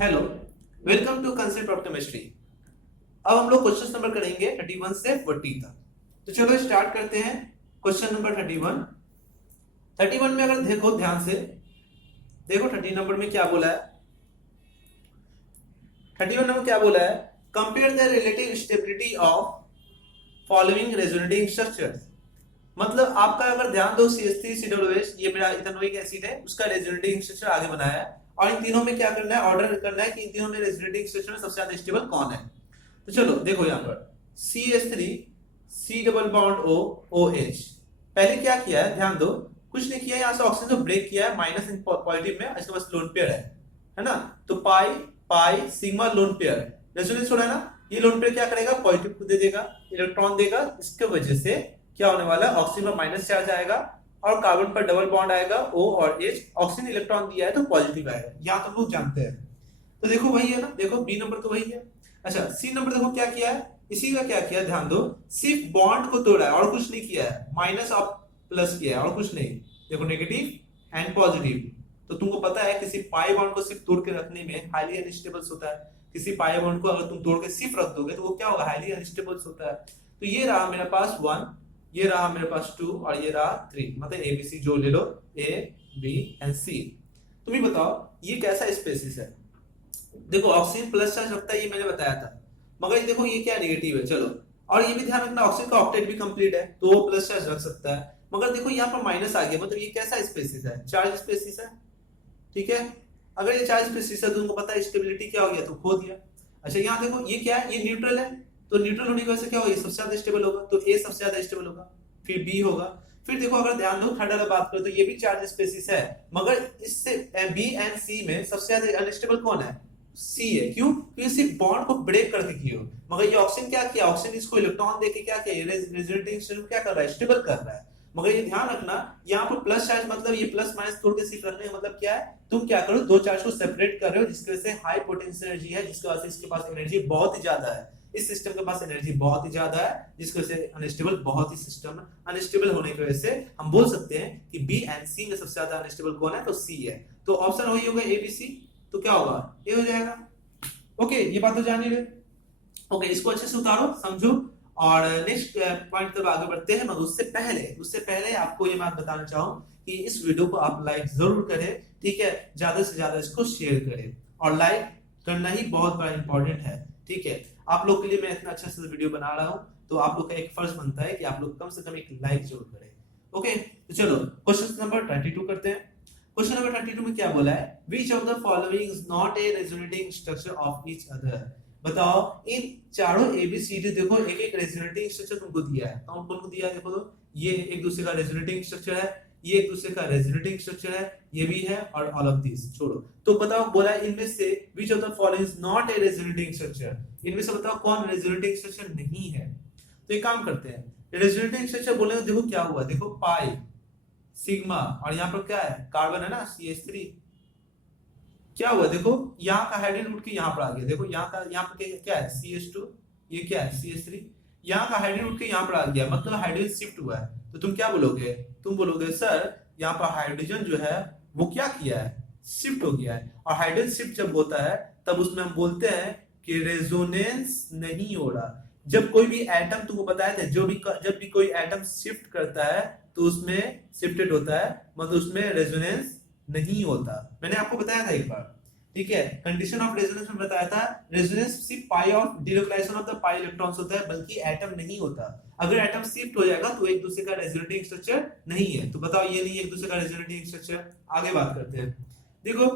Hello, welcome to concept of chemistry. अब हम लोग क्वेश्चन नंबर करेंगे 31 से 40 तक। तो चलो स्टार्ट करते हैं। Question number 31। 31 में अगर देखो ध्यान से, देखो 30 नंबर में क्या बोला है। 31 नंबर क्या बोला है, compare the relative stability of following resonating structures. मतलब आपका अगर ध्यान दो, CH3 COOH ये मेरा इथेनोइक एसिड है, उसका रेजोनेटिंग स्ट्रक्चर आगे बनाया है और इन तीनों में क्या करना है, ऑर्डर करना है कि इन तीनों में रेजोनेटिंग स्ट्रक्चर में सबसे ज्यादा स्टेबल कौन है। तो चलो देखो यहाँ पर CH3 C double bond O OH पहले क्या किया है, ध्यान दो, कुछ नहीं किया, यहाँ से ऑक्सीजन को ब्रेक किया है माइनस इन पॉजिटिव में, इसके पास लोन पेयर है ना। तो pi pi sigma lone pair resonance हो रहा है ना, ये लोन पेयर क्या करेगा, पॉजिटिव को दे देगा, इलेक्ट्रॉन देगा, इसके वजह से क्या होने वाला है, ऑक्सीजन पर माइनस चार्ज आएगा और कार्बन पर डबल बॉन्ड आएगा O और H, ऑक्सीजन इलेक्ट्रॉन दिया है तो पॉजिटिव आएगा, यहाँ तो लोग जानते हैं। तो देखो वही है ना, देखो बी नंबर तो वही है। अच्छा सी नंबर देखो क्या किया है, इसी का क्या किया, ध्यान दो, सिर्फ बॉन्ड को तोड़ा है और कुछ नहीं किया है, माइनस और प्लस किया है और कुछ नहीं। देखो नेगेटिव एंड पॉजिटिव, तो तुमको पता है किसी पाई बॉन्ड को सिर्फ तोड़ के रखने में हाईली अनस्टेबल होता है, किसी पाई बॉन्ड को अगर तुम तोड़ के सिर्फ रख दोगे तो वो क्या होगा, हाईली अनस्टेबल होता है। तो ये रहा मेरे पास 1, ये रहा मेरे पास 2 और ये रहा 3, मतलब ABC जो ले लो, A B एंड C। तुम ही बताओ ये कैसा स्पेसिस है। देखो ऑक्सीजन प्लस चार्ज रखता है, ये मैंने बताया था, मगर ये देखो ये क्या नेगेटिव है। चलो और ये भी ध्यान रखना, ऑक्सीजन का ऑक्टेट भी कंप्लीट है तो वो प्लस चार्ज रख सकता है, मगर देखो यहाँ पर माइनस आ गया, मतलब ये कैसा स्पेसिस है, चार्ज स्पेसिस है। ठीक है, अगर ये चार्ज स्पेसिस है तो तुमको पता है स्टेबिलिटी क्या हो गया, तो खो दिया। अच्छा यहाँ देखो ये क्या है, ये न्यूट्रल है, तो न्यूट्रल होने की वजह से क्या होगा, सबसे ज्यादा स्टेबल होगा, तो ए सबसे ज्यादा स्टेबल होगा, फिर बी होगा। फिर देखो अगर ध्यान दो थर्ड वाला बात करो तो ये भी चार्ज स्पेसिस है, मगर इससे बी एंड सी में सबसे ज्यादा अनस्टेबल कौन है, सी है। क्यों, क्योंकि सिर्फ बॉन्ड को ब्रेक करके किया, मगर ये ऑक्सीजन क्या किया, ऑक्सीजन इसको इलेक्ट्रॉन देके क्या किया, रेजोनेटिंग स्ट्रक्चर क्या कर रहा है, स्टेबल कर रहा है। मगर ये ध्यान रखना, यहाँ पर प्लस चार्ज मतलब ये प्लस माइनस तोड़ के सिर्फ रखने का मतलब क्या है, तुम क्या करो, दो चार्ज को सेपरेट कर रहे हो, जिसकी वजह से हाई पोटेंशियल एनर्जी है, जिसकी वजह से इसके पास एनर्जी बहुत ही ज्यादा है, इस सिस्टम के पास एनर्जी बहुत ही ज्यादा है, जिसकी वजह से अनस्टेबल बहुत ही सिस्टम है। अनस्टेबल होने की वजह से हम बोल सकते हैं कि बी एंड सी में सबसे ज्यादा अनस्टेबल कौन है, तो सी है। तो ऑप्शन वही होगा ABC, तो क्या होगा, ए हो जाएगा। ओके ये बात तो जान ही रहे। ओके इसको अच्छे से उतारो, समझो, और नेक्स्ट पॉइंट तक आगे बढ़ते हैं। मगर उससे पहले आपको ये बात बताना चाहूँ कि इस वीडियो को आप लाइक जरूर करें, ठीक है, ज्यादा से ज्यादा इसको शेयर करें, और लाइक करना ही बहुत बड़ा इंपॉर्टेंट है। ठीक है, आप लोग के लिए मैं इतना अच्छा सा वीडियो बना रहा हूँ, तो आप लोग का एक फर्ज बनता है कि आप लोग कम से कम एक लाइक जरूर करें। ओके तो चलो क्वेश्चन नंबर 32 करते हैं। क्वेश्चन नंबर 32 में क्या बोला है, which of the following is not a resonating structure of each other. बताओ इन चारों ABCD देखो एक एक रेजोनेटिंग स्ट्रक्चर तुमको दिया है, कौन कौन को दिया है, देखो तो ये एक दूसरे का रेजोनेटिंग स्ट्रक्चर है, ये एक दूसरे का रेजोनेटिंग स्ट्रक्चर है, ये भी है, और ऑल ऑफ दिस छोड़ो। तो बताओ बोला है इनमें से which of the following is not a resonating structure, इनमें से बताओ कौन रेजोनेटिंग स्ट्रक्चर नहीं है। तो एक काम करते हैं, रेजोनेटिंग स्ट्रक्चर बोले तो देखो क्या हुआ, देखो पाई सिग्मा और यहाँ पर क्या है, कार्बन है ना CH3, क्या हुआ देखो यहाँ का हाइड्रोजन उठ के यहाँ पर आ गया, देखो यहाँ पर क्या है CH2, ये क्या है CH3, यहाँ का हाइड्रोजन उठ के यहाँ पर आ गया, मतलब हाइड्रोजन शिफ्ट हुआ है। तो तुम क्या बोलोगे, तुम बोलोगे सर यहाँ पर हाइड्रोजन जो है वो क्या किया है, शिफ्ट हो गया है, और हाइड्रोजन शिफ्ट जब होता है तब उसमें हम बोलते हैं कि रेजोनेंस नहीं हो रहा। जब कोई भी एटम, तुमको बताया था, जब भी कोई एटम शिफ्ट करता है तो उसमें शिफ्टेड होता है, मतलब उसमें रेजोनेंस नहीं होता, मैंने आपको बताया था एक बार। ठीक है, कंडीशन ऑफ रेजोनेंस में बताया था, रेजोनेंस सिर्फ पाई of delocalisation of the pi electrons होता है, बल्कि एटम नहीं होता। अगर एटम शिफ्ट हो जाएगा तो एक दूसरे का रेजोनेटिंग स्ट्रक्चर नहीं है। तो बताओ ये नहीं है एक दूसरे का रेजोनेटिंग स्ट्रक्चर। आगे बात करते हैं, देखो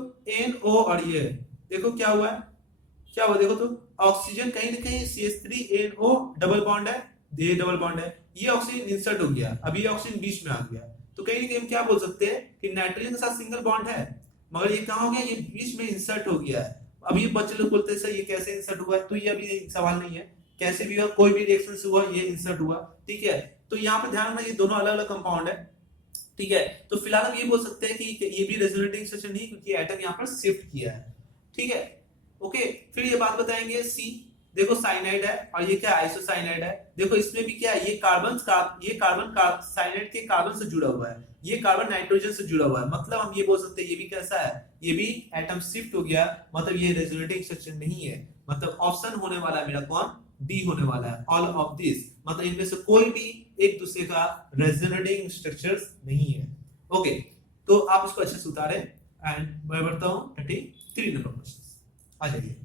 NO और ये देखो क्या हुआ है, क्या हुआ देखो, तो ऑक्सीजन कहीं ना कहीं CH3NO डबल बॉन्ड है, ये डबल बॉन्ड है, ये ऑक्सीजन इंसर्ट हो गया, अभी ऑक्सीजन बीच में आ गया, तो कहीं ना कहीं हम क्या बोल सकते हैं कि नाइट्रोजन के साथ सिंगल बॉन्ड है, मगर ये कहाँ हो गया, ये बीच में इंसर्ट हो गया है। अब ये बच्चे लोग बोलते हैं सर ये कैसे इंसर्ट हुआ है, तो ये अभी सवाल नहीं है, कैसे भी हुआ, कोई भी रिएक्शन से हुआ ये इंसर्ट हुआ। ठीक है, तो यहाँ पे ध्यान रखना ये दोनों अलग अलग कंपाउंड है। ठीक है, तो फिलहाल हम ये बोल सकते हैं कि ये भी रेजोनेटिंग स्ट्रक्चर नहीं, क्योंकि एटम यहाँ पर शिफ्ट किया है। ठीक है, ओके फिर ये बात बताएंगे C, देखो साइनाइड है और ये क्या आइसोसाइनाइड है, देखो इसमें भी क्या है, ये कार्बन साइनाइड के कार्बन से जुड़ा हुआ है, ये कार्बन नाइट्रोजन से जुड़ा हुआ है, मतलब हम ये बोल सकते हैं ये भी कैसा है, ये भी एटम शिफ्ट हो गया, मतलब ये रेजोनेटिंग स्ट्रक्चर नहीं है। मतलब ऑप्शन होने वाला है मेरा कौन, डी होने वाला है, ऑल ऑफ दिस, मतलब इनमें से कोई भी एक दूसरे का रेजोनेटिंग स्ट्रक्चर्स नहीं है। ओके, तो आप इसको अच्छे से उतारें एंड मैं बढ़ता हूं 33 नंबर क्वेश्चन। आ जाइए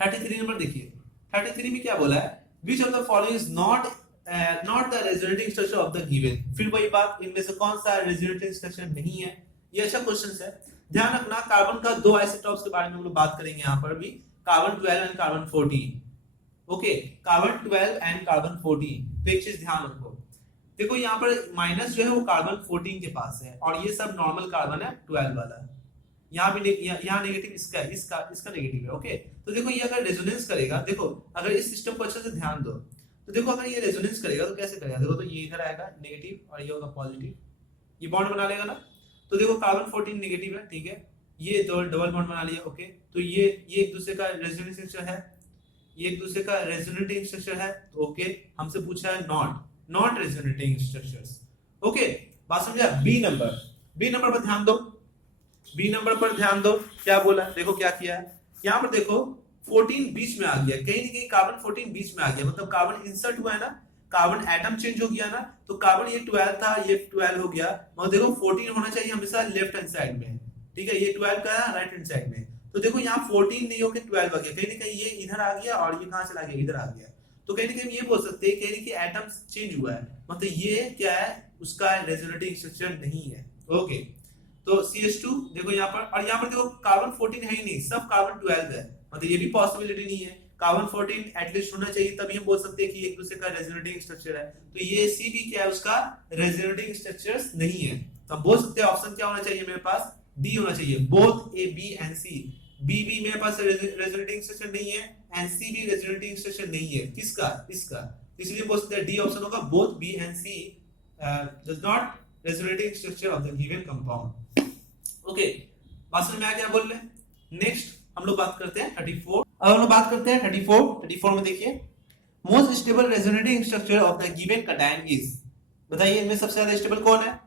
33 नंबर देखिए। 33 में क्या बोला है, which of the following is not the resonating structure of the given. फिर वही बात, इनमें से कौन सा रेजोनेटिंग स्ट्रक्चर नहीं है। ये अच्छा क्वेश्चन है, ध्यान रखना। कार्बन का दो आइसोटॉप्स के बारे में हम लोग बात करेंगे यहाँ पर भी, carbon 12 and carbon 14। Okay, carbon 12 and carbon 14 तो एक चीज ध्यान रखो, देखो यहाँ पर माइनस जो है वो कार्बन 14 के पास है और ये सब नॉर्मल कार्बन है 12 वाला। यहाँ भी यहाँ नेगेटिव इसका है, इसका नेगेटिव है। ओके, तो देखो ये अगर रेजोनेंस करेगा, देखो अगर इस सिस्टम को अच्छे से ध्यान दो तो देखो अगर ये रेजोनेंस करेगा तो कैसे करेगा, देखो तो ये इधर आएगा नेगेटिव और ये होगा पॉजिटिव, ये बॉन्ड बना लेगा ना। तो देखो कार्बन 14 नेगेटिव है, ठीक है, ये डबल बॉन्ड बना लिया। ओके, तो ये एक दूसरे का रेजोनेंस स्ट्रक्चर है, ये एक दूसरे का रेजोनेटिंग स्ट्रक्चर है। तो ओके, हमसे पूछा है नॉट रेजोनेटिंग स्ट्रक्चर्स। ओके, बात समझा। बी नंबर पर ध्यान दो, बी नंबर पर ध्यान दो, क्या बोला, देखो क्या किया है यहाँ पर, देखो 14 बीच में आ गया, कहीं ना कहीं कार्बन 14 बीच में आ गया, मतलब कार्बन इंसर्ट हुआ है ना, कार्बन एटम चेंज हो गया ना, तो कार्बन ये 12 था, ये 12 हो गया, मगर देखो 14 होना चाहिए हमेशा लेफ्ट हैंड साइड में, ठीक है, ये 12 का है राइट हैंड साइड में, तो देखो यहाँ 14 नहीं होकर 12 आ गया, कहीं ना कहीं ये इधर आ गया और ये कहां चला गया, इधर आ गया। तो कहीं ना कहीं ये बोल सकते हैं कहीं ना एटम चेंज हुआ है, मतलब ये क्या है, उसका रेजोनेटिंग स्ट्रक्चर नहीं है। ओके, तो CH2 देखो यहाँ पर, और यहाँ पर देखो कार्बन 14 है ही नहीं, सब कार्बन 12 है, मतलब ये भी पॉसिबिलिटी नहीं है, कार्बन 14 एटलीस्ट होना चाहिए, तभी हम बोल सकते हैं कि एक दूसरे का रेजोनेटिंग स्ट्रक्चर है। तो ये सी भी क्या है, उसका रेजोनेटिंग स्ट्रक्चर्स नहीं है, तो हम बोल सकते हैं ऑप्शन क्या होना चाहिए मेरे पास, डी होना चाहिए, both A B and C. B भी मेरे पास रेजोनेटिंग स्ट्रक्चर नहीं है एंड सी भी रेजोनेटिंग स्ट्रक्चर नहीं है, किसका, इसका, इसलिए बोल सकते हैं डी ऑप्शन होगा, both B and C does not resonating structure of the given compound. Okay, बात समझ में आ गया, बोल ले। नेक्स्ट हम लोग बात करते हैं 34। अब हम लोग बात करते हैं 34 में देखिए, most stable resonating structure of the given cation is, बताइए इनमें सबसे ज्यादा स्टेबल कौन है,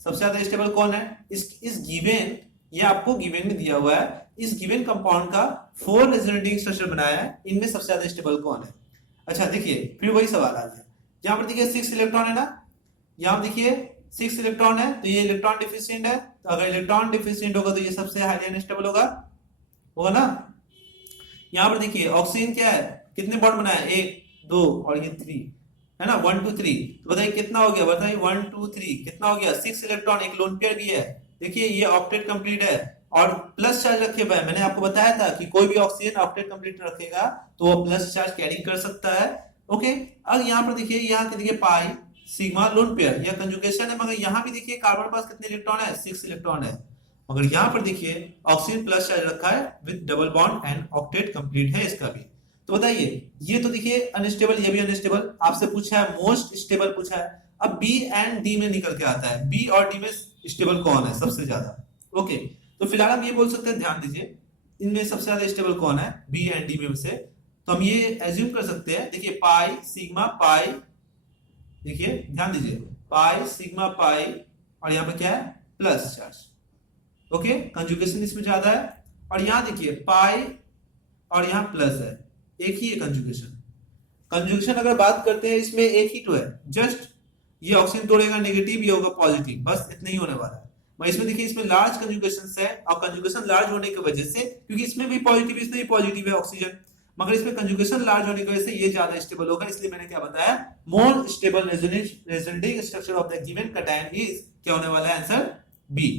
सबसे ज्यादा स्टेबल कौन है, इस गिवन, ये आपको गिवन में दिया हुआ है, इस गिवन कंपाउंड का 4 रेजोनेटिंग स्ट्रक्चर बनाया है, इनमें सबसे ज्यादा स्टेबल कौन है। अच्छा देखिए, फिर वही सवाल आ गया, यहाँ पर देखिए 6 इलेक्ट्रॉन है ना, यहाँ पर देखिए 6 इलेक्ट्रॉन है, तो ये इलेक्ट्रॉन डिफिशिएंट है, तो अगर इलेक्ट्रॉन डिफिशिएंट होगा तो ये सबसे हाईली अनस्टेबल होगा ना। यहाँ पर देखिए ऑक्सीजन क्या है, कितने बॉन्ड बनाया, 1 2 और ये 3 है ना, 1 2 3, तो बताइए कितना हो गया, बताइए 1 2 3 कितना हो गया, 6 इलेक्ट्रॉन, एक लोन पेयर भी है, देखिए ये ऑक्टेट कंप्लीट है और प्लस चार्ज रखे हुए है। मैंने आपको बताया था कि कोई भी ऑक्सीजन ऑक्टेट कंप्लीट रखेगा तो वो प्लस चार्ज कैरी कर सकता है। ओके, अब यहाँ पर देखिए, यहाँ देखिए पाई सिग्मा लोन पेयर, यह कंजुगेशन है, मगर यहाँ भी देखिए कार्बन पास कितने इलेक्ट्रॉन है, 6 इलेक्ट्रॉन है, मगर यहाँ पर देखिए ऑक्सीजन प्लस चार्ज रखा है with double bond and octet complete है इसका भी। तो बताइए, ये तो देखिए अनस्टेबल, ये भी अनस्टेबल, आपसे पूछा है मोस्ट स्टेबल पूछा है, अब बी एंड डी में निकल के आता है, बी और डी में स्टेबल कौन है सबसे ज्यादा। ओके, तो फिलहाल हम ये बोल सकते हैं, ध्यान दीजिए, इनमें सबसे ज्यादा स्टेबल कौन है, बी एंड डी में से, तो हम ये एज्यूम कर सकते हैं, देखिए पाई सिग्मा पाई, देखिए ध्यान दीजिए, पाई सिग्मा पाई और यहाँ पे क्या है, प्लस चार्ज। ओके, कंजुगेशन इसमें ज्यादा है, और यहाँ देखिए पाई और यहाँ प्लस है, एक ही है कंजुगेशन। कंजुगेशन अगर बात करते हैं इसमें एक ही तो है, जस्ट ये ऑक्सीजन तोड़ेगा नेगेटिव, ये होगा पॉजिटिव, बस इतना ही होने वाला है। मैं इसमें देखिए, इसमें लार्ज कंजुगेशन है, और कंजुगेशन लार्ज होने की वजह से, क्योंकि इसमें भी पॉजिटिव इसमें भी पॉजिटिव है ऑक्सीजन, मगर इसमें कंजुगेशन लार्ज होने की वजह से ये ज्यादा स्टेबल होगा, इसलिए मैंने क्या बताया, मोर stable resonating structure of the given cation is, क्या होने वाला है आंसर, बी।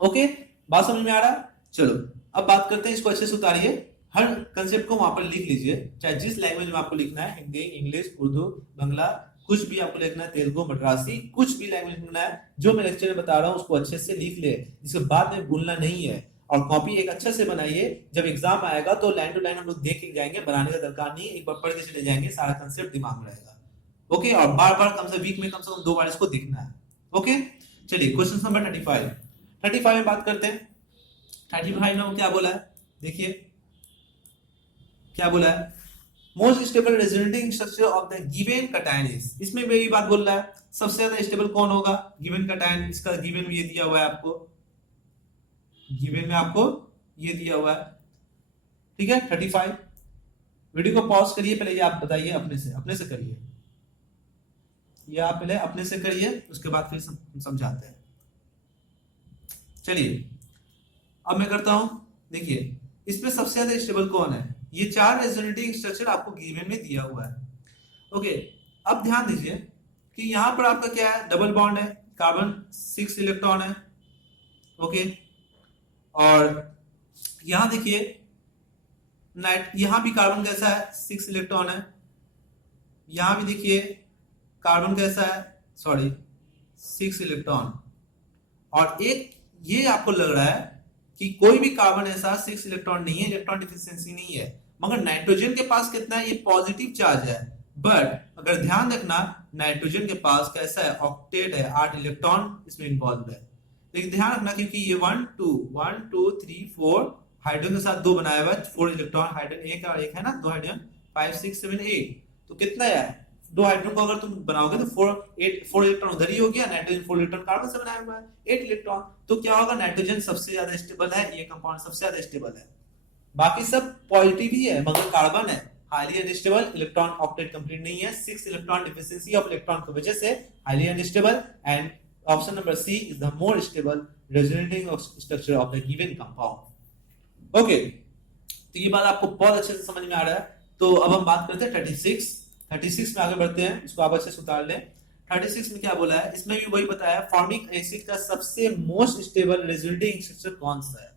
ओके, बात समझ में आ रहा, चलो अब बात करते हैं, इसको अच्छे से उतारिए, हर कंसेप्ट को वहां पर लिख लीजिए, चाहे जिस लैंग्वेज में आपको लिखना है, हिंदी इंग्लिश उर्दू बांग्ला कुछ भी आपको लिखना है, तेलुगु मद्रासी कुछ भी लैंग्वेज लिखना है, जो मैं लेक्चर में बता रहा हूँ उसको अच्छे से लिख ले, जिसके बाद में भूलना नहीं है, और कॉपी एक अच्छे से बनाइए, जब एग्जाम आएगा तो लाइन टू लाइन हम लोग देख के जाएंगे, बनाने का दरकार नहीं, एक बार पढ़ के चले जाएंगे, सारा कंसेप्ट दिमाग में रहेगा। ओके, और बार बार कम से वीक में कम से कम 2 बार इसको दिखना है। ओके, चलिए क्वेश्चन नंबर 35 में बात करते हैं। 35 में क्या बोला है, देखिए क्या बोला है, most stable resonating structure of the given cation is, इसमें भी यही बात बोल रहा है, सबसे ज्यादा स्टेबल कौन होगा, गिवन कैटायन। इसका गिवन में ये दिया हुआ है आपको, गिवन में आपको ये दिया हुआ है, ठीक है 35। वीडियो को पॉज करिए, पहले ये आप बताइए, अपने से करिए, ये आप पहले अपने से करिए, उसके बाद फिर समझाते हैं। चलिए अब मैं करता हूं, देखिए इसमें सबसे ज्यादा स्टेबल कौन है, ये 4 रेजोनेटिंग स्ट्रक्चर आपको गिवन में दिया हुआ है। ओके, अब ध्यान दीजिए कि यहां पर आपका क्या है, डबल बॉन्ड है, कार्बन 6 इलेक्ट्रॉन है। ओके, और यहां देखिए यहां भी कार्बन कैसा है, 6 इलेक्ट्रॉन है। यहां भी देखिए कार्बन कैसा है, सॉरी 6 इलेक्ट्रॉन। और एक ये आपको लग रहा है कि कोई भी कार्बन ऐसा 6 इलेक्ट्रॉन नहीं है, इलेक्ट्रॉन डिफिशियंसी नहीं है, मगर नाइट्रोजन के पास कितना है, ये पॉजिटिव चार्ज है। बट अगर ध्यान रखना, नाइट्रोजन के पास कैसा है, ऑक्टेट है, 8 इलेक्ट्रॉन इसमें इन्वॉल्व है। लेकिन ध्यान रखना क्योंकि ये 1 2 3 4 हाइड्रोजन के साथ 2 बनाया हुआ है, 4 इलेक्ट्रॉन, हाइड्रोजन एक और एक है ना, 2 हाइड्रोजन, 5 6 7 8, तो कितना है, 2 हाइड्रोजन को अगर तुम बनाओगे तो 4 इलेक्ट्रॉन उधर ही हो गया, नाइट्रोजन 4 इलेक्ट्रॉन कार्बन से बनाया हुआ है, 8 इलेक्ट्रॉन, तो क्या होगा, नाइट्रोजन सबसे ज्यादा स्टेबल है, ये कंपाउंड सबसे ज्यादा स्टेबल है। बाकी सब पॉजिटिव ही है, मगर कार्बन है highly unstable, electron octet complete नहीं है, 6 इलेक्ट्रॉन डिफिशियंसी ऑफ इलेक्ट्रॉन की वजह से highly unstable. And option number C is the more stable resonating structure of the given compound. Okay, तो ये बात आपको बहुत अच्छे से समझ में आ रहा है। तो अब हम बात करते हैं 36 में आगे बढ़ते हैं, इसको आप अच्छे से उतार लें। 36 में क्या बोला है, इसमें भी वही बताया, फॉर्मिक एसिड का सबसे मोस्ट स्टेबल रेजोनेटिंग स्ट्रक्चर कौन सा है।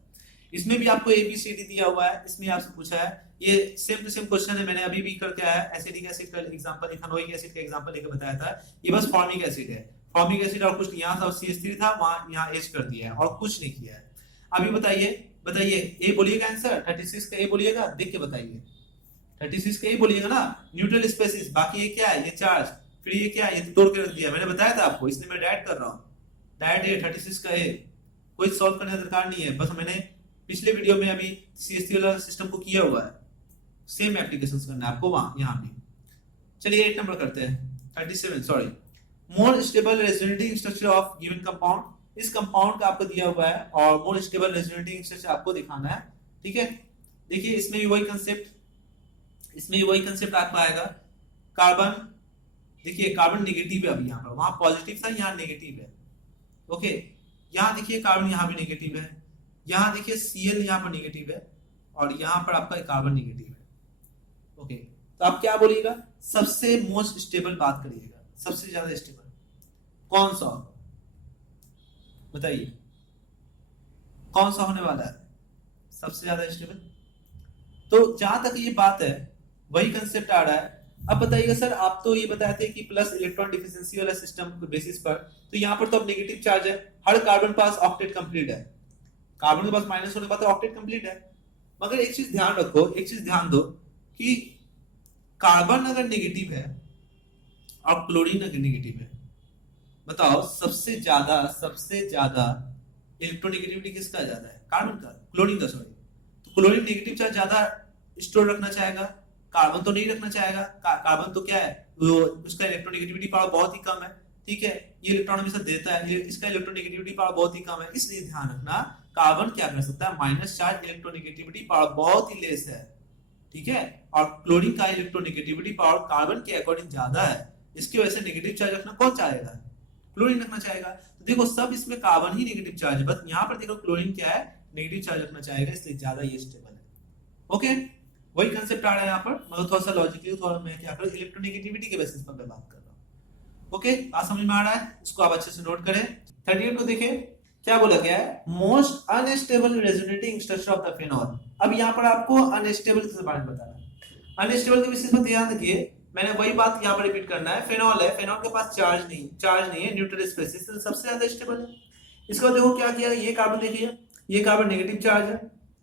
इसमें भी आपको ABCD दिया हुआ है, इसमें आपसे पूछा है, ये सेम टू सेम क्वेश्चन है, मैंने अभी भी करके आया, एसिडिक एसिड का एग्जांपल, इथेनोइक एसिड का एग्जांपल लेकर बताया था। ये बस फॉर्मिक एसिड है, फॉर्मिक एसिड और कुछ यहाँ था, CH3 था, वहां यहाँ H कर दिया है और कुछ नहीं किया है। अभी बताइए ए बोलिएगा आंसर, 36 का ए बोलिएगा, देख के बताइए, 36 का ए बोलिएगा ना, न्यूट्रल स्पेसिस, बाकी ये क्या है, ये चार्ज, फिर ये क्या है, ये तोड़ के रख दिया, मैंने बताया था आपको, इसलिए मैं डायरेक्ट कर रहा हूँ, डायरेक्ट ए 36 का ए, कोई सॉल्व करने का दरकार नहीं है, बस मैंने पिछले वीडियो में अभी CH3 वाला सिस्टम को किया हुआ है, सेम एप्लीकेशंस करना है आपको वहां यहाँ भी। चलिए 8 नंबर करते हैं, 37 sorry, more stable resonating structure of given compound. इस कंपाउंड का आपको दिया हुआ है और मोर स्टेबल रेजोनेटिंग स्ट्रक्चर आपको दिखाना है, ठीक है। देखिए इसमें भी वही कंसेप्ट आपको आएगा, कार्बन, देखिए कार्बन नेगेटिव है, अभी यहाँ पर, वहां पॉजिटिव था, यहाँ नेगेटिव है। ओके, यहाँ देखिए कार्बन यहाँ भी नेगेटिव है, यहाँ देखिए Cl यहाँ पर नेगेटिव है, और यहाँ पर आपका कार्बन नेगेटिव है। ओके, तो आप क्या बोलिएगा, सबसे मोस्ट स्टेबल बात करिएगा, सबसे ज्यादा स्टेबल कौन सा, बताइए कौन सा होने वाला है सबसे ज्यादा स्टेबल। तो जहां तक ये बात है वही कंसेप्ट आ रहा है। अब बताइएगा सर, आप तो ये बताए थे कि प्लस इलेक्ट्रॉन डिफिशियंसी वाला सिस्टम के बेसिस पर, तो यहाँ पर तो अब नेगेटिव चार्ज है, हर कार्बन पास ऑक्टेट कंप्लीट है, कार्बन के पास माइनस होने के बाद ऑक्टेट कंप्लीट है। मगर एक चीज ध्यान रखो, एक चीज ध्यान दो कि कार्बन अगर नेगेटिव है और क्लोरीन अगर नेगेटिव है, बताओ सबसे ज्यादा इलेक्ट्रोनेगेटिविटी किसका ज्यादा है, कार्बन का, क्लोरीन का सॉरी। तो क्लोरीन नेगेटिव चार्ज ज्यादा स्टोर रखना चाहेगा, कार्बन तो नहीं रखना चाहेगा। कार्बन तो क्या है, वो उसका इलेक्ट्रोनेगेटिविटी पावर बहुत ही कम है, ठीक है, ये इलेक्ट्रॉन हमेशा देता है, इसका इलेक्ट्रोनेगेटिविटी पावर बहुत ही कम है, इसलिए ध्यान रखना कार्बन क्या कर सकता है, माइनस चार्ज, इलेक्ट्रोनेगेटिविटी पावर बहुत ही लेस है, ठीक है। और क्लोरीन का इलेक्ट्रोनेगेटिविटी पावर कार्बन के अकॉर्डिंग ज्यादा है, इसकी वजह से नेगेटिव चार्ज रखना कौन चाहेगा, क्लोरीन रखना चाहेगा। तो देखो सब इसमें कार्बन ही नेगेटिव चार्ज है, बस यहाँ पर देखो क्लोरीन क्या है, नेगेटिव चार्ज रखना चाहेगा, इसलिए ज्यादा ये स्टेबल है। ओके, वही कंसेप्ट आ रहा है यहाँ पर, मतलब थोड़ा सा लॉजिकली, थोड़ा मैं क्या करूँ, इलेक्ट्रोनेगेटिविटी के बेसिस पर मैं बात कर रहा हूँ। ओके, बात समझ में आ रहा है, इसको आप अच्छे से नोट करें। 38 को देखें, क्या बोला गया है, most unstable resonating structure of the phenol. अब यहाँ पर आपको अनस्टेबल के बारे में बताना है, अनस्टेबल के बेसिस पर ध्यान रखिए, मैंने वही बात यहाँ पर रिपीट करना है, फेनॉल है, फेनॉल के पास चार्ज नहीं है, न्यूट्रल स्पेसिस, तो सबसे ज्यादा स्टेबल है। इसका देखो क्या किया, ये कार्बन देखिए, ये कार्बन नेगेटिव चार्ज है,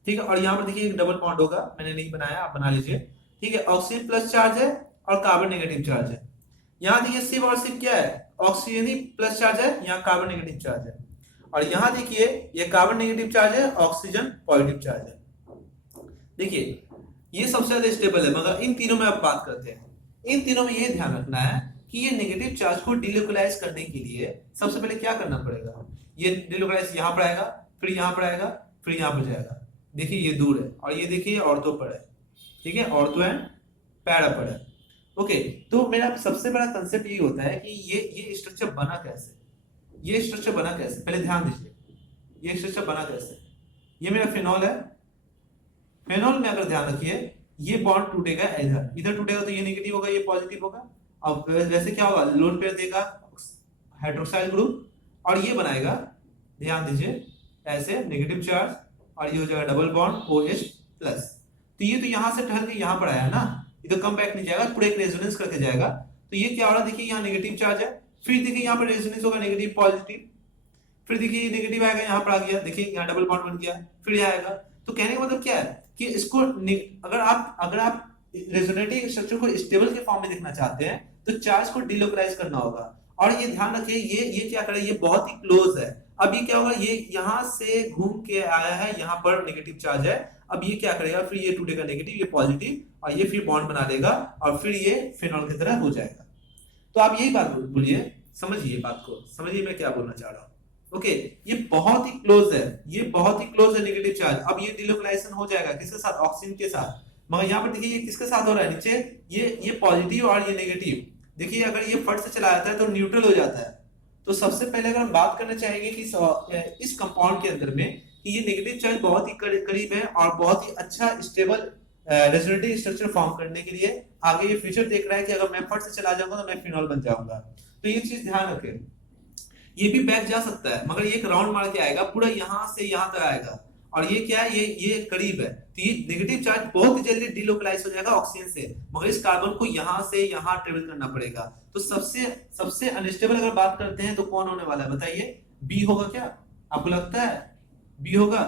ठीक है, और यहाँ पर देखिए एक डबल बॉन्ड होगा, मैंने नहीं बनाया, आप बना लीजिए, ठीक है, ऑक्सीजन प्लस चार्ज है और कार्बन नेगेटिव चार्ज है। यहाँ देखिए सिर्फ और सिर्फ क्या है, ऑक्सीजन ही प्लस चार्ज है, यहाँ कार्बन नेगेटिव चार्ज है, और यहाँ देखिए ये कार्बन नेगेटिव चार्ज है, ऑक्सीजन पॉजिटिव चार्ज है। देखिए ये सबसे ज्यादा स्टेबल है। मगर इन तीनों में अब बात करते हैं। इन तीनों में ये ध्यान रखना है कि ये नेगेटिव चार्ज को डिलोकलाइज करने के लिए सबसे पहले क्या करना पड़ेगा। ये डिलोकलाइज यहाँ पर आएगा, फिर यहाँ पर आएगा, फिर यहाँ पर जाएगा। देखिए ये दूर है और ये देखिए ऑर्थो पर है, ठीक है, ऑर्थो एंड पैरा पर है। ओके, तो मेरा सबसे बड़ा कंसेप्ट ये होता है कि ये स्ट्रक्चर बना कैसे, ये स्ट्रक्चर बना कैसे, पहले ध्यान दीजिए ये स्ट्रक्चर बना कैसे। ये मेरा फिनॉल है, फिनॉल में अगर ध्यान रखिए ये बॉन्ड टूटेगा, इधर इधर टूटेगा तो ये नेगेटिव होगा, ये पॉजिटिव होगा। अब वैसे क्या होगा, लोन पेयर देगा हाइड्रोक्साइल ग्रुप और ये बनाएगा, ध्यान दीजिए ऐसे नेगेटिव चार्ज, और ये हो जाएगा डबल बॉन्ड OH प्लस। तो ये तो यहां से टहल के यहां पर आया ना, ये तो कम बैक नहीं जाएगा, पूरे एक रेजोनेंस करके जाएगा। तो ये क्या हो रहा है, देखिए यहाँ नेगेटिव चार्ज है, फिर देखिए यहाँ पर रेजोनेंस होगा नेगेटिव पॉजिटिव, फिर देखिए ये नेगेटिव आएगा यहाँ पर आ गया, देखिए यहाँ डबल बॉन्ड बन गया, फिर ये आएगा। तो कहने का मतलब क्या है कि इसको अगर आप रेजोनेटिंग स्ट्रक्चर को स्टेबल के फॉर्म में देखना चाहते हैं तो चार्ज को डिलोकलाइज करना होगा। और ये ध्यान रखिए ये क्या करे, ये बहुत ही क्लोज है। अब ये क्या होगा, ये यहां से घूम के आया है, यहाँ पर नेगेटिव चार्ज है, अब ये क्या करेगा, फिर ये टूटेगा नेगेटिव, ये पॉजिटिव, और ये फिर बॉन्ड बना लेगा और फिर ये फिनॉल की तरह हो जाएगा। तो आप यही बात बोलिए, समझिए बात को, समझिए मैं क्या बोलना चाह रहा हूँ। ओके, ये बहुत ही क्लोज है, ये बहुत ही क्लोज है नेगेटिव चार्ज। अब ये डिलोकलाइजेशन हो जाएगा किसके साथ, ऑक्सीजन के साथ। मगर यहाँ पर देखिए ये किसके साथ हो रहा है, नीचे ये पॉजिटिव और ये नेगेटिव। देखिए अगर ये फट से चला जाता है तो न्यूट्रल हो जाता है। तो सबसे पहले अगर हम बात करना चाहेंगे कि इस कंपाउंड के अंदर में कि ये नेगेटिव चार्ज बहुत ही करीब है और बहुत ही अच्छा स्टेबल रेजोनेटिव स्ट्रक्चर फॉर्म करने के लिए आगे ये फ्यूचर देख रहा है कि अगर मैं फट से चला जाऊंगा तो मैं फिनॉल बन जाऊंगा। तो ये चीज ध्यान रखें। ये भी बैक जा सकता है मगर ये एक राउंड मार के आएगा, पूरा यहां से यहां तक आएगा। और ये क्या है, ये करीब है, तो ये नेगेटिव चार्ज बहुत ही जल्दी डिलोकलाइज हो जाएगा ऑक्सीजन से, मगर इस कार्बन को यहां से यहां ट्रेवल करना पड़ेगा। तो सबसे अनस्टेबल अगर बात करते हैं तो कौन होने वाला है बताइए, बी होगा क्या, आपको लगता है बी होगा,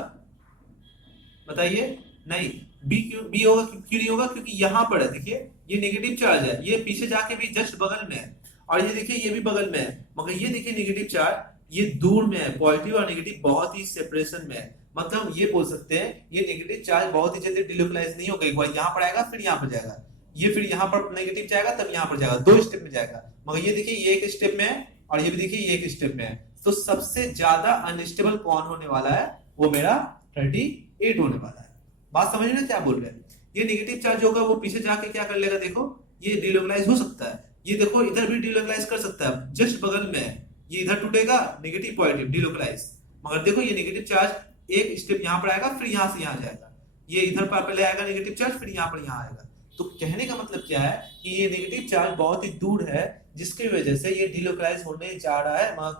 बताइए। नहीं, बी होगा, क्यों नहीं होगा, क्योंकि यहां पर है, देखिए ये नेगेटिव चार्ज है, ये पीछे जाके भी जस्ट बगल में है, और ये देखिए ये भी बगल में है, मगर ये देखिए नेगेटिव चार्ज ये दूर में है, पॉजिटिव और नेगेटिव बहुत ही सेपरेशन में है। मतलब ये बोल सकते हैं ये नेगेटिव चार्ज बहुत ही जल्दी डिलोकलाइज नहीं होगा, एक बार यहाँ पर आएगा फिर यहाँ पर जाएगा, ये फिर यहाँ पर नेगेटिव जाएगा तब यहाँ पर जाएगा, 2 स्टेप में जाएगा। मगर ये देखिए ये एक स्टेप में है और ये भी देखिए ये एक स्टेप में है। तो सबसे ज्यादा अनस्टेबल कौन होने वाला है, वो मेरा 38 होने वाला है। बात समझ रहे क्या बोल रहे हैं, ये नेगेटिव चार्ज होगा वो पीछे जाके क्या कर लेगा, देखो ये डिलोकलाइज हो सकता है, ये देखो इधर भी डिलोकलाइज कर सकता है, जस्ट बगल में है, ये इधर टूटेगा नेगेटिव पॉजिटिव डिलोकलाइज। मगर देखो ये नेगेटिव चार्ज एक स्टेप यहां पर आएगा फिर यहां से यहां जाएगा, ये इधर पर पहले आएगा नेगेटिव चार्ज फिर यहां पर यहां आएगा। तो कहने का मतलब क्या है कि ये नेगेटिव चार्ज बहुत ही दूर है, जिसकी वजह से ये डिलोकलाइज होने जा रहा है, मगर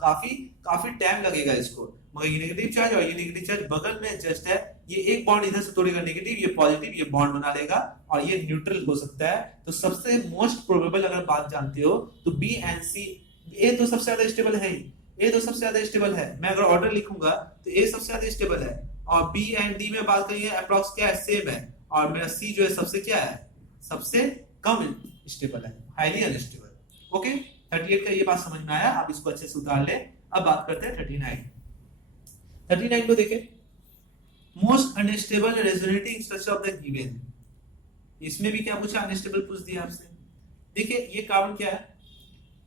काफी टाइम लगेगा इसको। मगर ये नेगेटिव चार्ज और ये नेगेटिव चार्ज बगल में जस्ट है, ये एक बॉन्ड इधर से तोड़ेगा नेगेटिव, ये पॉजिटिव, ये बॉन्ड बना लेगा और ये न्यूट्रल हो सकता है। तो सबसे मोस्ट प्रोबेबल अगर बात जानते हो तो बी एंड सी, ए तो सबसे ज्यादा स्टेबल है ही, ए तो सबसे ज्यादा स्टेबल है, मैं अगर ऑर्डर लिखूंगा तो ए सबसे ज्यादा स्टेबल है, और बी एंड डी में बात करेंगे अप्रॉक्स क्या है, सेम है, और मेरा सी जो है सबसे क्या है, सबसे कम स्टेबल है, हाईली अनस्टेबल। ओके, 38 का ये बात समझ में आया, आप इसको अच्छे से उतार ले। अब बात करते हैं 39 को देखें, most unstable resonating structure of the given. इसमें भी क्या पूछा, अनस्टेबल पूछ दिया आपसे। देखिए ये कार्बन क्या है,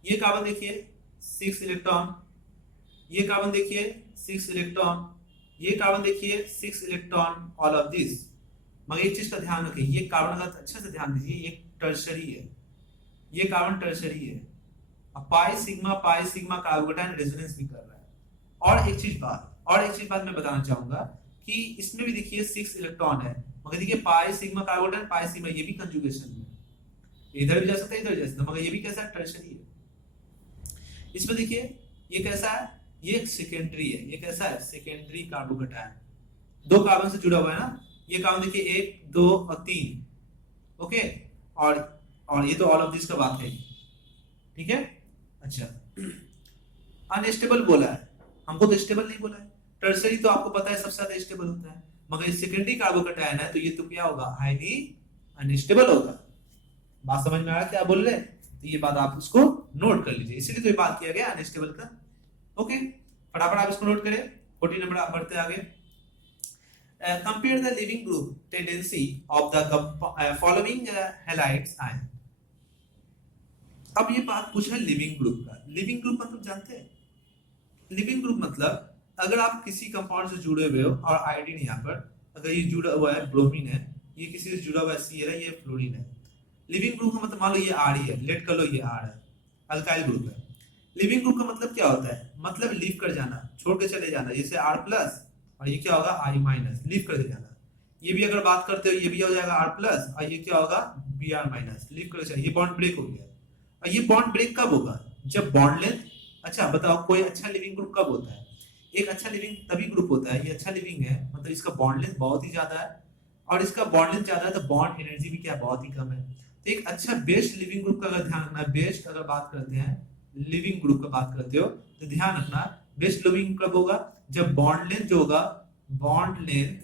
ये कार्बन देखिए 6 इलेक्ट्रॉन, ये कार्बन देखिए 6 इलेक्ट्रॉन, ये कार्बन देखिए 6 इलेक्ट्रॉन, ऑल ऑफ दिस। मगर एक चीज का ध्यान रखिए, ये कार्बन का अच्छे से ध्यान दीजिए, ये टर्शरी है, ये कार्बन टर्शरी है, पाई सिग्मा कार्बोकेटायन रेजोनेंस भी कर रहा है। और एक चीज बात मैं बताना चाहूंगा कि इसमें भी देखिए 6 इलेक्ट्रॉन है, मगर देखिए pi sigma carbocation, pi sigma ये भी कंजुगेशन में, इधर भी जा सकता है इधर जा सकता है, मगर ये भी कैसा है, टर्शरी है। इसमें देखिए ये कैसा है, ये सेकेंडरी है, ये कैसा है, सेकेंडरी कार्बोकेटायन, 2 कार्बन से जुड़ा हुआ है ना, ये कार्बन देखिए 1 2 और 3। ओके, और ये तो ऑल ऑफ दिस का बात है, ठीक है। अच्छा, अनस्टेबल बोला है, हमको तो स्टेबल नहीं बोला है। टर्सरी तो आपको पता है सबसे ज्यादा स्टेबल होता है, मगर सेकेंडरी कार्बोकेटायन है तो ये तो क्या होगा, हाईली अनस्टेबल होगा। बात समझ में आ रहा है क्या बोल रहे, तो ये बात आप उसको नोट कर लीजिए, इसीलिए तो ये बात किया गया अनस्टेबल का। ओके, फटाफट आप इसको नोट करें। 40 नंबर आप बढ़ते आगे। Compare the leaving group tendency of the following halides ion. अब ये बात पूछा लिविंग ग्रुप का। लिविंग ग्रुप मतलब जानते हैं? लिविंग ग्रुप मतलब अगर आप किसी कंपाउंड से जुड़े हुए हो और आयोडीन यहाँ पर, अगर ये जुड़ा हुआ है ब्रोमीन है, ये किसी से जुड़ा हुआ है Cl है, ये फ्लोरीन है। लिविंग ग्रुप का मतलब मान लो ये R ही है, लेट कर लो ये R है, अल्काइल ग्रुप है। लिविंग ग्रुप का मतलब क्या होता है? मतलब लीव कर जाना, छोड़ के चले जाना। जैसे R प्लस और ये क्या होगा I माइनस, लीव कर जाना। ये भी अगर बात करते हो ये भी हो जाएगा R प्लस और ये क्या होगा Br माइनस, लीव कर चले। ये बॉन्ड ब्रेक हो गया। और ये बॉन्ड ब्रेक कब होगा? जब बॉन्ड लेंथ, अच्छा बताओ कोई अच्छा लिविंग ग्रुप कब होता है? एक अच्छा लिविंग तभी ग्रुप होता है, ये अच्छा लिविंग है मतलब इसका बॉन्ड लेंथ बहुत ही ज्यादा है, और इसका बॉन्ड लेंथ ज्यादा है तो बॉन्ड एनर्जी भी क्या बहुत ही कम है। तो एक अच्छा बेस्ट लिविंग ग्रुप का अगर ध्यान रखना, बेस्ट अगर बात करते हैं लिविंग ग्रुप का बात करते हो तो ध्यान रखना बेस्ट लिविंग कब होगा? जब बॉन्ड लेंथ जो होगा, बॉन्ड लेंथ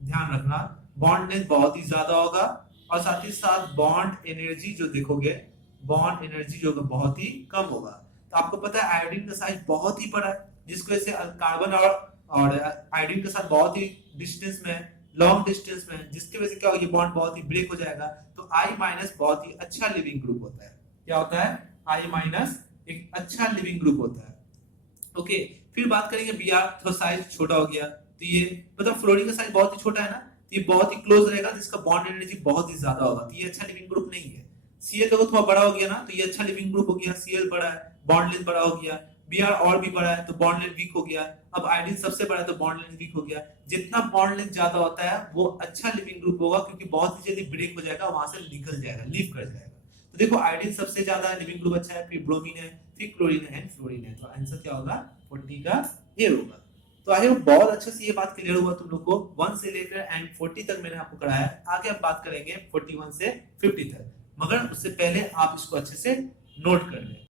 ध्यान रखना, बॉन्ड लेंथ बहुत ही ज्यादा होगा, और साथ ही साथ बॉन्ड एनर्जी जो देखोगे, बॉन्ड एनर्जी जो होगा बहुत ही कम होगा। तो आपको पता है आयोडीन का साइज बहुत ही बड़ा है, जिसकी वजह से कार्बन और आयोडीन के साथ बहुत ही डिस्टेंस में, लॉन्ग डिस्टेंस में, जिसकी वजह से क्या होगा ये बॉन्ड बहुत ही ब्रेक हो जाएगा। तो I माइनस बहुत ही अच्छा लिविंग ग्रुप होता है। क्या होता है? I माइनस एक अच्छा लिविंग ग्रुप होता है। ओके, फिर बात करेंगे Br, तो साइज छोटा हो गया। तो ये मतलब फ्लोरीन का साइज बहुत ही छोटा है ना, तो ये बहुत ही क्लोज रहेगा, जिसका बॉन्ड एनर्जी बहुत ही ज्यादा होगा, तो ये अच्छा लिविंग ग्रुप नहीं है। Cl देखो थोड़ा बड़ा हो गया ना, तो ये अच्छा लिविंग ग्रुप हो गया। Cl बड़ा है, बॉन्ड लेंथ बड़ा हो गया। Br और भी बड़ा है तो बॉन्ड लेंथ वीक हो गया। अब आयोडीन सबसे बड़ा है तो बॉन्ड लेंथ वीक हो गया। जितना बॉन्ड लेंथ ज्यादा होता है वो अच्छा लिविंग ग्रुप होगा, क्योंकि बहुत ही जल्दी ब्रेक हो जाएगा, वहां से निकल जाएगा, लीव कर जाएगा। तो देखो आयोडीन सबसे ज्यादा लिविंग ग्रुप अच्छा है, फिर ब्रोमीन है, फिर क्लोरीन है एंड फ्लोरीन है। तो आंसर क्या होगा? 40 का ए होगा। तो आई होप बहुत अच्छे से ये बात क्लियर हुआ तुम लोग को। 1 से लेकर एंड 40 तक मैंने आपको कराया है। आगे हम बात करेंगे 41 से 50 तक, मगर उससे पहले आप इसको अच्छे से नोट कर लें।